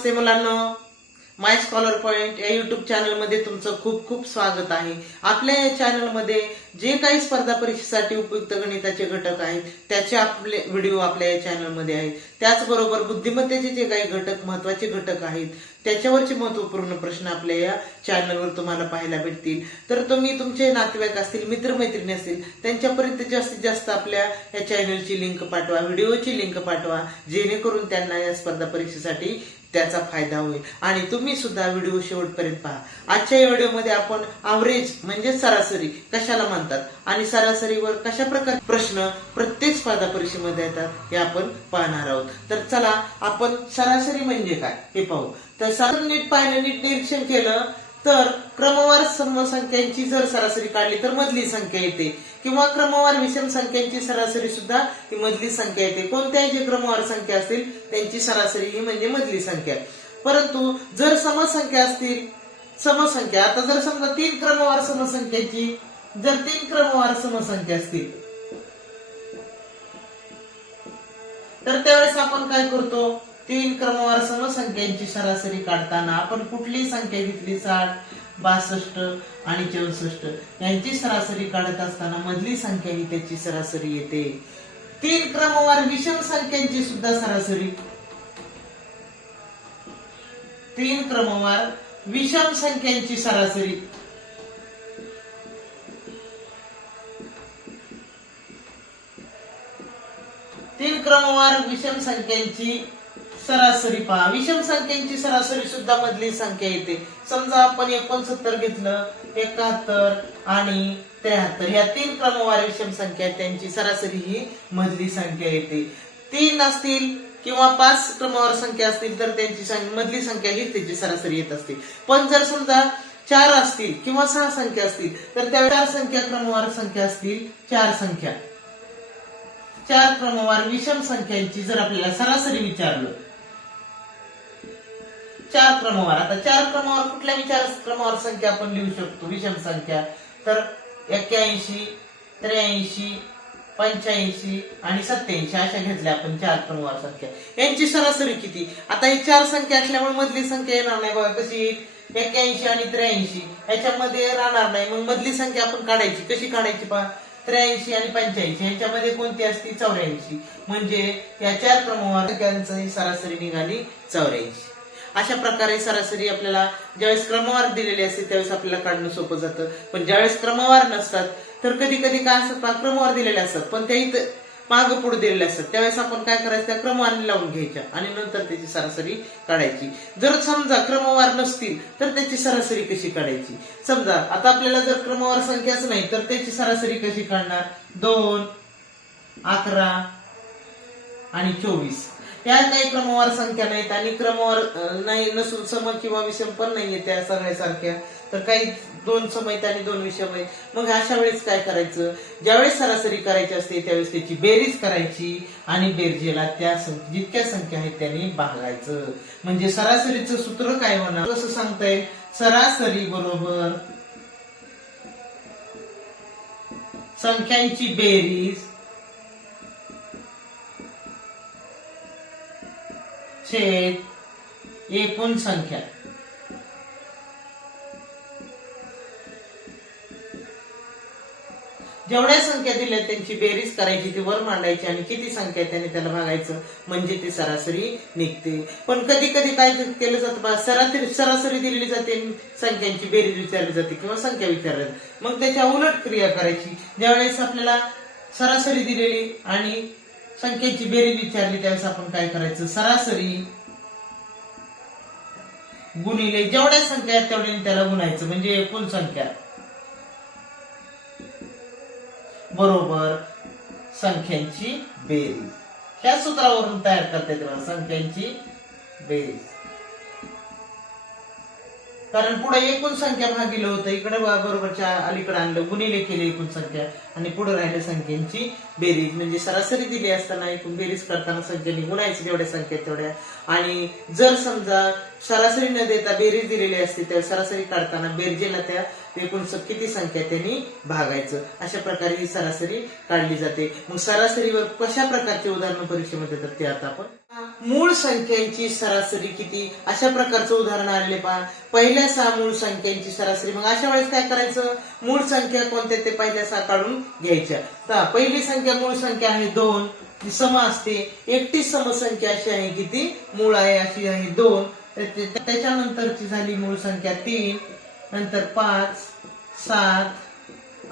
नमस्ते मुलांनो, माय scholar point या YouTube channel मध्ये तुमचं खूप खूप स्वागत आहे। आपल्या या चॅनल मध्ये जे काही स्पर्धा परीक्षेसाठी उपयुक्त गणिताचे घटक आहेत त्याचे आपले व्हिडिओ आपल्या या चॅनल मध्ये आहेत। त्याचबरोबर बुद्धिमत्तेचे जे काही घटक महत्त्वाचे घटक आहेत त्याच्यावरचे महत्त्वपूर्ण प्रश्न आपल्या या चॅनलवर तुम्हाला पाहायला भेटतील। तर तुम्ही तुमचे नातेवाईक असतील, मित्रमैत्रिणी असतील त्यांच्यापर्यंत जास्तीत जास्त आपल्या या चॅनलची लिंक पाठवा, व्हिडिओची लिंक पाठवा, जेणेकरून त्यांना या स्पर्धा परीक्षेसाठी त्याचा फायदा होईल। आणि तुम्ही सुद्धा व्हिडिओ शेवटपर्यंत पहा। आजच्या या व्हिडिओमध्ये आपण ॲव्हरेज म्हणजे सरासरी कशाला म्हणतात आणि सरासरीवर कशा प्रकारे प्रश्न प्रत्येक स्पर्धा परीक्षेमध्ये येतात हे आपण पाहणार आहोत। तर चला आपण सरासरी म्हणजे काय हे पाहू। तर सरासरी नीट पाहिलं, नीट निरीक्षण केलं तर क्रमवार समसंख्यांची जर सरासरी काढली तर मधली संख्या येते, किंवा क्रमवार विषम संख्यांची सरासरी सुद्धा ही मधली संख्या येते। कोणत्याही जे क्रमवार संख्या असतील त्यांची सरासरी ही म्हणजे मधली संख्या। परंतु जर समसंख्या असतील, समसंख्या आता जर समजा तीन क्रमवार समसंख्याची जर तीन क्रमवार समसंख्या असतील तर त्यावेळेस आपण काय करतो, तीन क्रमवार समसंख्यांची सरासरी काढताना आपण कुठली संख्या घेतली, 60, 62 आणि 64 यांची सरासरी काढत असताना मधली संख्या ही त्याची सरासरी येते। तीन क्रमवार विषम संख्यांची सुद्धा सरासरी, तीन क्रमवार विषम संख्यांची सरासरी तीन क्रमवार विषम संख्यांची सरासरी पहा। विषम संख्यांची सरासरी सुद्धा मधली संख्या येते। समजा आपण 69 घेतलं, 71 आणि 73 या तीन क्रमवार विषम संख्या त्यांची सरासरी ही मधली संख्या येते। तीन असतील किंवा 5 क्रमवार संख्या असतील तर त्यांची मधली संख्या ही त्याची सरासरी येत असते। पण जर समजा 4 असतील किंवा 6 संख्या असतील तर त्या 4 संख्या क्रमवार संख्या असतील, 4 संख्या 4 क्रमवार विषम संख्यांची जर आपल्याला सरासरी विचारलं, 4 क्रमवार, आता 4 क्रमवार कुठल्या क्रमवार संख्या आपण लिहू शकतो विषम संख्या, तर 81, 83, 85 आणि 87 अशा घेतल्या आपण 4 क्रमवार संख्या। यांची सरासरी किती? आता ही 4 संख्या असल्यामुळे मधली संख्या येणार नाही बघा। कशी 81 आणि 83 याच्यामध्ये राहणार नाही, मग मधली संख्या आपण काढायची। कशी काढायची पहा, 83 आणि 85 यांच्यामध्ये कोणती असते, 84, म्हणजे या 4 क्रमवार संख्यांची सरासरी निघाली 84। अशा प्रकारे सरासरी आपल्याला ज्यावेळेस क्रमवार दिलेली असते त्यावेळेस आपल्याला काढणं सोपं जातं। पण ज्यावेळेस क्रमवार नसतात तर कधी कधी काय असतात, क्रमवार दिलेले असतात पण त्या इथं मागं पुढे दिलेले असतात, त्यावेळेस आपण काय करायचं, त्या क्रमवारी लावून घ्यायच्या आणि नंतर त्याची सरासरी काढायची। जर समजा क्रमवार नसतील तर त्याची सरासरी कशी काढायची, समजा आता आपल्याला जर क्रमवार संख्याच नाही तर त्याची सरासरी कशी काढणार, 2, 11 आणि 24 या काही क्रमवार संख्या नाहीत आणि क्रमवार नाही नसून सम किंवा विषम पण नाहीये त्या सगळ्यासारख्या, तर काही 2 सम आहेत आणि 2 विषम आहेत। मग अशा वेळेस काय करायचं, ज्यावेळेस सरासरी करायची असते त्यावेळेस त्याची बेरीज करायची आणि बेरजेला त्या जितक्या संख्या आहेत त्यांनी भागायचं। म्हणजे सरासरीचं सूत्र काय होणार, कसं सांगता येईल, सरासरी बरोबर संख्यांची बेरीज छेद एकूण संख्या। जेवढ्या संख्या दिल्या त्यांची बेरीज करायची, ती वर मांडायची आणि किती संख्या त्याने त्याला भागायचं म्हणजे ती सरासरी निघते। पण कधी कधी काय केलं जातं, सरासरी दिलेली जाते, संख्यांची बेरीज विचारली जाते किंवा संख्या विचारली जाते, मग त्याच्या उलट क्रिया करायची। ज्यावेळेस आपल्याला सरासरी दिलेली आणि संख्येची बेरीज विचारली त्यावेळेस आपण काय करायचं, सरासरी गुणिले जेवढ्या संख्या आहेत तेवढ्याने त्याला गुणायचं म्हणजे एकूण संख्या बरोबर संख्यांची बेरीज। ह्या सूत्रावरून तयार करता येते संख्यांची बेरीज, कारण पुढे एकूण संख्या भागिलं होतं, इकडे बरोबरच्या अलीकडे आणलं, गुणिले केले एकूण संख्या आणि पुढे राहिलं संख्यांची बेरीज। म्हणजे सरासरी दिली असताना एकूण बेरीज करताना संख्येने गुणायची जेवढ्या संख्या तेवढ्या। आणि जर समजा सरासरी न देता बेरीज दिलेली असते, त्या सरासरी काढताना बेरजेला त्या एकूण किती संख्या त्यांनी भागायचं, अशा प्रकारे ही सरासरी काढली जाते. मग सरासरीवर कशा प्रकारचे उदाहरण परीक्षेमध्ये येतात ते आता आपण. मूळ संख्यांची सरासरी किती, अशा प्रकारचं उदाहरण आलेले पहा. पहिल्या 6 मूळ संख्यांची सरासरी. मग अशा वेळेस काय करायचं, मूळ संख्या कोणत्या ते पहिल्या 6 काढून घ्यायच्या. तर पहिली संख्या मूळ संख्या आहे 2, ती सम असते. एकटी समसंख्या अशी आहे किती, मूळ आहे अशी आहे 2. त्याच्यानंतरची झाली मूळ संख्या 3, नंतर 5, 7,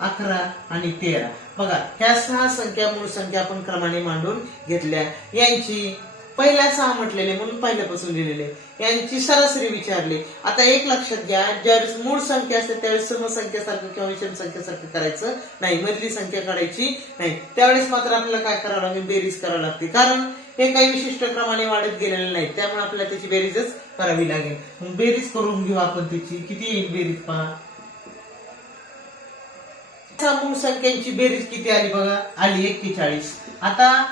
11 आणि 13. बघा ह्या 6 संख्या मूळ संख्या आपण क्रमाने मांडून घेतल्या. यांची पहिल्या 6 म्हटलेले म्हणून पहिल्यापासून लिहिलेले, यांची सरासरी विचारली. आता एक लक्षात घ्या, ज्यावेळेस मूळ संख्या असते त्यावेळेस समसंख्यासारखं किंवा विषम संख्येसारखं करायचं नाही, मधली संख्या काढायची नाही. त्यावेळेस मात्र आपल्याला काय करावं लागेल, बेरीज करावी लागते. कारण हे काही विशिष्ट क्रमाने वाढत गेलेले नाही, त्यामुळे आपल्याला त्याची बेरीजच करावी लागेल. मग बेरीज करून घेऊ आपण त्याची. किती येईल बेरीज पहा. मूळ संख्यांची बेरीज किती आली बघा, आली 41. आता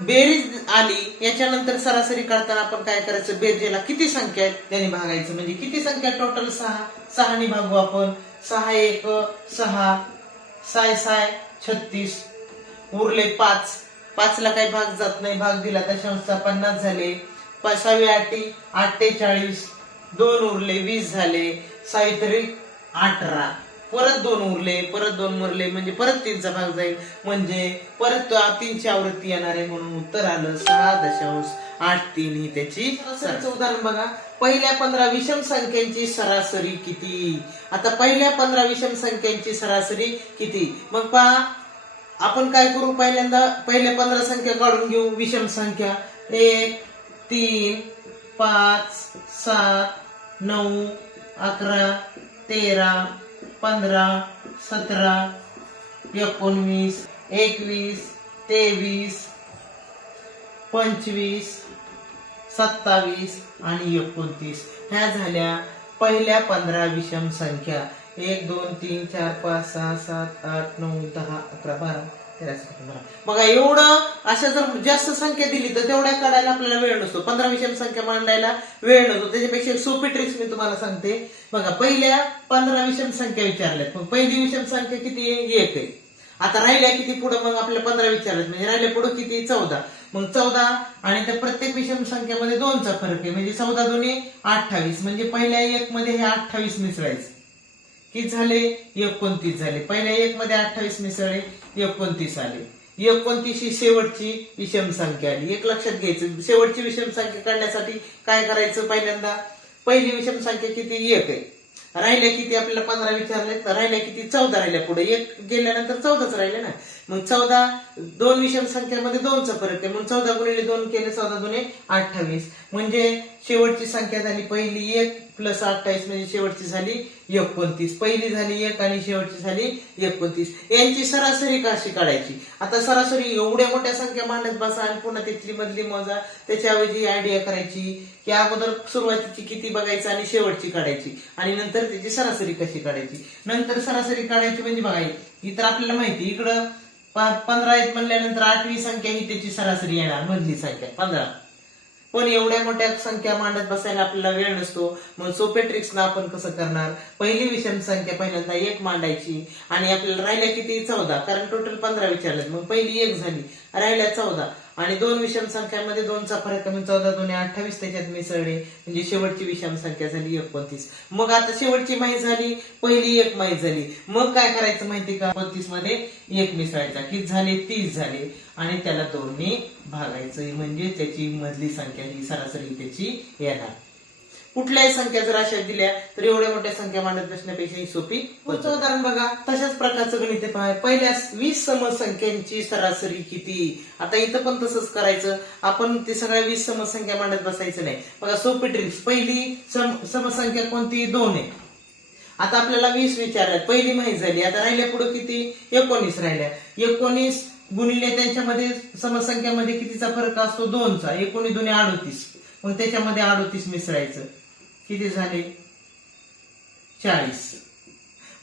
बेरीज आली, याच्यानंतर सरासरी काढताना आपण काय करायचं, बेरजेला किती संख्या आहेत त्याने भागायचं. म्हणजे किती संख्या टोटल 6 ने भागू आपण. 6 1 6, 6 6 36, उरले 5. 5 ला काही भाग जात नाही, भाग दिला दशांशचा 50 झाले. 5 8 48, 2 उरले 20 झाले. 6 3 18, परत 2 उरले, परत 2 उरले, म्हणजे परत 3चा भाग जाईल, म्हणजे परत 3ची आवृत्ती येणार आहे. म्हणून उत्तर आलं 6.83 ही त्याची उदाहरण. बघा पहिल्या 15 विषम संख्यांची सरासरी किती. आता पहिल्या 15 विषम संख्यांची सरासरी किती. मग पहा आपण काय करू, पहिल्यांदा पहिल्या 15 संख्या काढून घेऊ. विषम संख्या 1 3 5 7 9 11 13 15 17 19 21 23 25 27 आणि 29. ह्या झाल्या पहिल्या 15 विषम संख्या. 1 2 3 4 5 6 7 8 9 10 11 12 13 14 15. बघा एवढं अशा जर जास्त संख्या दिली तर तेवढ्या काढायला आपल्याला वेळ नसतो. 15 विषम संख्या मांडायला वेळ नसतो. त्याच्यापेक्षा एक सोपी ट्रिक्स मी तुम्हाला सांगते. बघा पहिल्या 15 विषम संख्या विचारल्यात, मग पहिली विषम संख्या किती आहे, 1 आहे. आता राहिल्या किती पुढे, मग आपल्या 15 विचारल्यात म्हणजे राहिल्या पुढे किती, 14. मग 14 आणि त्या प्रत्येक विषम संख्येमध्ये 2चा फरक आहे, म्हणजे 14 2 28. म्हणजे पहिल्या 1 मध्ये हे 28 मिसळायचे, किती झाले 29 झाले. पहिल्या 1 मध्ये 28 मिसळले 29 आले. 29 ही शेवटची विषम संख्या आली. एक लक्षात घ्यायचं, शेवटची विषम संख्या काढण्यासाठी काय करायचं, पहिल्यांदा पहिली विषम संख्या किती, 1 आहे. राहिल्या किती आपल्याला 15 विचारले, तर राहिल्या किती, 14 राहिल्या. पुढे 1 गेल्यानंतर 14च राहिले ना. मग 14 दोन विषम संख्येमध्ये 2चा फरक आहे, मग 14 गुणिले 2 केले 14 2 28. म्हणजे शेवटची संख्या झाली पहिली 1 प्लस 28, म्हणजे शेवटची झाली 29. पहिली झाली 1 आणि शेवटची झाली 29. यांची सरासरी कशी काढायची. आता सरासरी एवढ्या मोठ्या संख्या मांडत बसा आणि पुन्हा त्याची मधली मोजा. त्याच्याऐवजी आयडिया करायची की अगोदर सुरुवातीची किती बघायचं आणि शेवटची काढायची, आणि नंतर त्याची सरासरी कशी काढायची. नंतर सरासरी काढायची म्हणजे बघायची, इतर आपल्याला माहिती इकडं 15 आहेत म्हणल्यानंतर 8वी संख्या ही त्याची सरासरी येणार, मधली संख्या 15. पण एवढ्या मोठ्या संख्या मांडत बसायला आपल्याला वेळ नसतो. मग सोपे ट्रिक्स ना आपण कसं करणार, पहिली विषम संख्या पहिल्यांदा 1 मांडायची आणि आपल्याला राहिल्या किती, 14. कारण टोटल 15 विचारले, मग पहिली 1 झाली, राहिल्या 14 आणि 2 विषम संख्यामध्ये 2चा फरक आहे, 14 2 28 त्याच्यात मिसळले, म्हणजे शेवटची विषम संख्या झाली 29. मग आता शेवटची माहिती झाली, पहिली 1 माहिती झाली. मग काय करायचं माहिती का, 29 मध्ये 1 मिसळायचा, किती झाले, 30 झाले, आणि त्याला 2 ने भागायचं, म्हणजे त्याची मधली संख्या ही सरासरी त्याची येणार. कुठल्याही संख्या जर अशा दिल्या तर एवढ्या मोठ्या संख्या मांडत बसण्यापेक्षा ही सोपी. पुढचं उदाहरण बघा, तशाच प्रकारचं गणित पहा. पहिल्या 20 समसंख्यांची सरासरी किती. आता इथं पण तसंच करायचं, आपण ते सगळ्या 20 समसंख्या मांडत बसायचं नाही. बघा सोपी ट्रिक्स, पहिली समसंख्या कोणती, 2 आहे. आता आपल्याला 20 विचारल्यात, पहिली माहिती झाली, आता राहिल्या पुढे किती, 19 राहिल्या. 19 गुणिले त्यांच्यामध्ये समसंख्यामध्ये कितीचा फरक असतो, 2चा. 19 2 38, मग त्याच्यामध्ये 38 मिसळायचं, किती झाले, 40.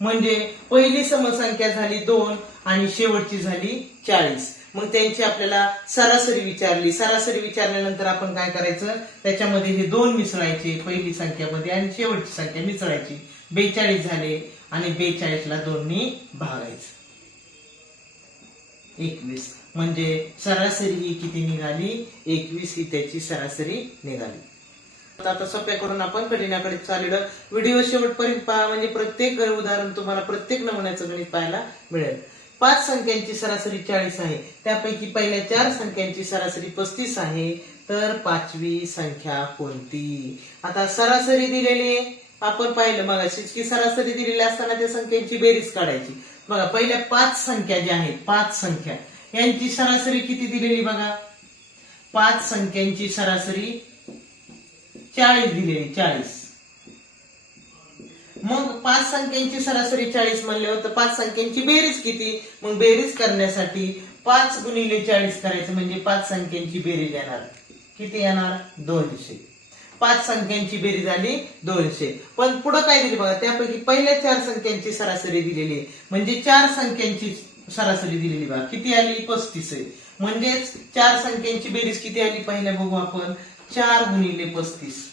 म्हणजे पहिली समसंख्या झाली 2 आणि शेवटची झाली 40. मग त्यांची आपल्याला सरासरी विचारली. सरासरी विचारल्यानंतर आपण काय करायचं, त्याच्यामध्ये हे दोन मिसळायचे, पहिली संख्यामध्ये आणि शेवटची संख्या मिसळायची. 42 झाले आणि 42ला 2ने भागायचं, 21. म्हणजे सरासरी ही किती निघाली, 21 ही त्याची सरासरी निघाली. आता सोप्याकडून आपण कठीणाकडे चाललेलं. व्हिडिओ शेवटपर्यंत पहा, म्हणजे प्रत्येक उदाहरण तुम्हाला प्रत्येक नमुन्याचं गणित पाहायला मिळेल. 5 संख्यांची सरासरी 40 आहे, त्यापैकी पहिल्या 4 संख्यांची सरासरी 35 आहे, तर 5वी संख्या कोणती? आता सरासरी दिलेली आपण पाहिलं मग की सरासरी दिलेली असताना त्या संख्यांची बेरीज काढायची. बघा पहिल्या 5 संख्या ज्या आहेत, 5 संख्या यांची सरासरी किती दिलेली बघा. 5 संख्यांची सरासरी 40 दिलेली, 40. मग 5 संख्यांची सरासरी 40 म्हणल्यावर तर 5 संख्यांची बेरीज किती? मग बेरीज करण्यासाठी 5 गुणिले 40 करायचं, म्हणजे 5 संख्यांची बेरीज येणार किती येणार, 200. 5 संख्यांची बेरीज आली 200. पण पुढे काय दिली बघा, त्यापैकी पहिल्या 4 संख्यांची सरासरी दिलेली, म्हणजे 4 संख्यांची सरासरी दिलेली बघा किती आली, 35 आहे. म्हणजेच 4 संख्यांची बेरीज किती आली पहिल्या बघू आपण. 4 गुणिले 35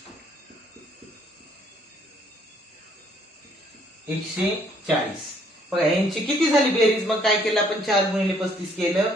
140. बघा यांची किती झाली बेरीज, मग काय केलं आपण, 4 गुणिले 35 केलं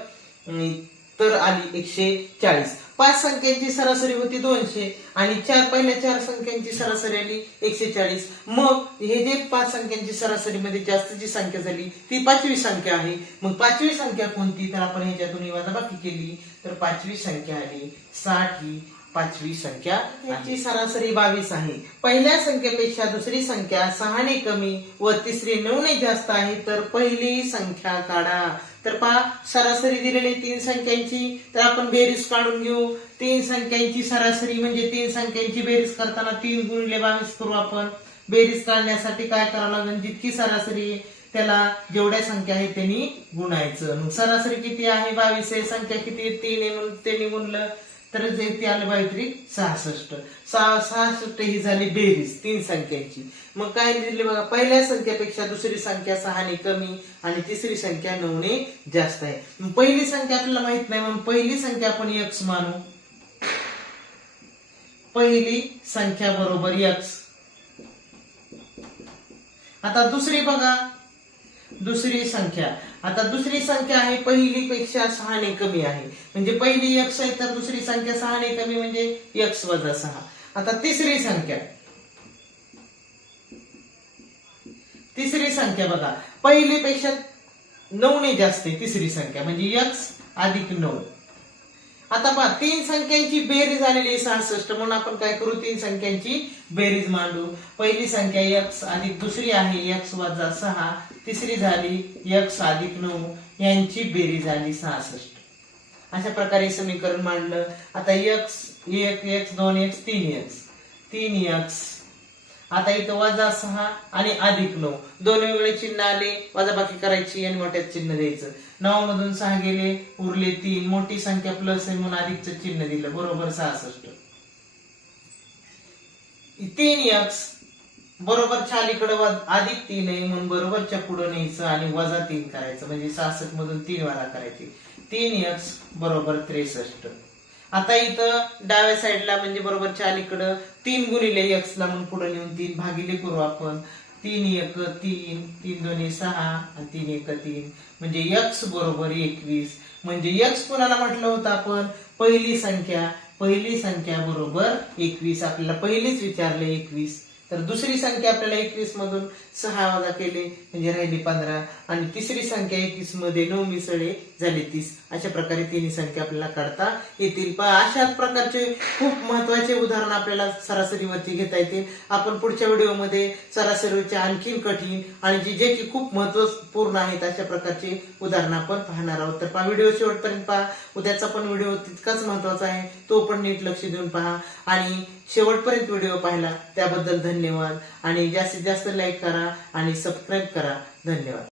तर आली 140. 5 संख्यांची सरासरी होती 200 आणि पहिल्या 4 संख्यांची सरासरी आली 140. मग हे जे 5 संख्यांची सरासरी मध्ये जास्तीची संख्या झाली ती 5वी संख्या आहे. मग 5वी संख्या कोणती, तर आपण ह्याच्यातून वजाबाकी केली तर 5वी संख्या आली 60 ही 5वी संख्या. याची सरासरी 22 आहे. पहिल्या संख्येपेक्षा दुसरी संख्या 6 ने कमी व तिसरी 9 ने जास्त आहे, तर पहिली संख्या काढा. तर पहा सरासरी दिलेली 3 संख्यांची, तर आपण बेरीज काढून घेऊ. 3 संख्यांची सरासरी म्हणजे 3 संख्यांची बेरीज करताना 3 गुणिले 22 करू आपण. बेरीज काढण्यासाठी काय करावं लागेल, जितकी सरासरी त्याला जेवढ्या संख्या आहेत त्यांनी गुणायचं. मग सरासरी किती आहे, 22 आहे. संख्या किती, 3 आहे म्हणून त्यांनी गुणलं तर ते आलं 22 66. 66 ही झाली बेरीज 3 संख्यांची. मग काय दिले बघा, पहिल्या संख्येपेक्षा दुसरी संख्या 6 ने कमी आणि तिसरी संख्या 9 ने जास्त आहे. पहिली संख्या आपल्याला माहित नाही, म्हणून पहिली संख्या आपण x मानू. पहिली संख्या बरोबर x. आता दुसरी बघा, दुसरी संख्या. आता दुसरी संख्या आहे पहिली पेक्षा 6 ने कमी आहे, म्हणजे पहिली x आहे तर दुसरी संख्या 6 ने कमी म्हणजे x वजा 6. आता तिसरी संख्या बघा, पहिली पेक्षा 9 ने जास्त आहे तिसरी संख्या, म्हणजे x अधिक 9. आता पहा 3 संख्यांची बेरीज आलेली आहे 66, म्हणून आपण काय करू, 3 संख्यांची बेरीज मांडू. पहिली संख्या x अधिक दुसरी आहे x वजा 6, तिसरी झाली x अधिक 9, यांची बेरीज आली 66. अशा प्रकारे समीकरण मांडलं. आता x 1x 2x 3x 3x. आता इथं वजा 6 आणि अधिक 9 दोन वेगळे चिन्ह आले, वजाबाकी करायची आणि मोठ्यात चिन्ह द्यायचं. 9 मधून 6 गेले, उरले 3. मोठी संख्या प्लस आहे म्हणून अधिकचं चिन्ह दिलं, बरोबर 66. 3x बरोबर अलीकडे अधिक 3 आहे म्हणून बरोबरच्या पुढे न्यायचं आणि वजा 3 करायचं, म्हणजे 66 मधून 3 वजा करायचे. 3x बरोबर 63. आता इथं डाव्या साईडला म्हणजे बरोबरच्या अलीकडं 3 गुणिले x ला म्हणून पुढे नेऊन 3 भागिले करू आपण. 3 1 3, 3 2 6 आणि 3 1 3, म्हणजे x बरोबर 21. म्हणजे x कोणाला म्हटलं होतं आपण, पहिली संख्या बरोबर 21. आपल्याला पहिलीच विचारले 21, तर दुसरी संख्या आपल्याला 21 मधून 6 वजा केले म्हणजे राहिली 15 आणि तिसरी संख्या 21 मध्ये 9 मिसळले झाले 30. अशा प्रकारे तिन्ही संख्या आपल्याला काढता येतील. अशाच प्रकारचे खूप महत्वाचे उदाहरण आपल्याला सरासरीवरती घेता येतील. आपण पुढच्या व्हिडिओमध्ये सरासरीचे आणखीन कठीण आणि जे की खूप महत्वपूर्ण आहेत अशा प्रकारचे उदाहरण आपण पाहणार आहोत. तर व्हिडिओ शेवटपर्यंत पहा. उद्याचा पण व्हिडिओ तितकाच महत्वाचा आहे, तो पण नीट लक्ष देऊन पहा आणि शेवटपर्यंत व्हिडिओ पाहिला त्याबद्दल धन्यवाद. आणि जास्तीत जास्त लाईक करा आणि सबस्क्राईब करा. धन्यवाद.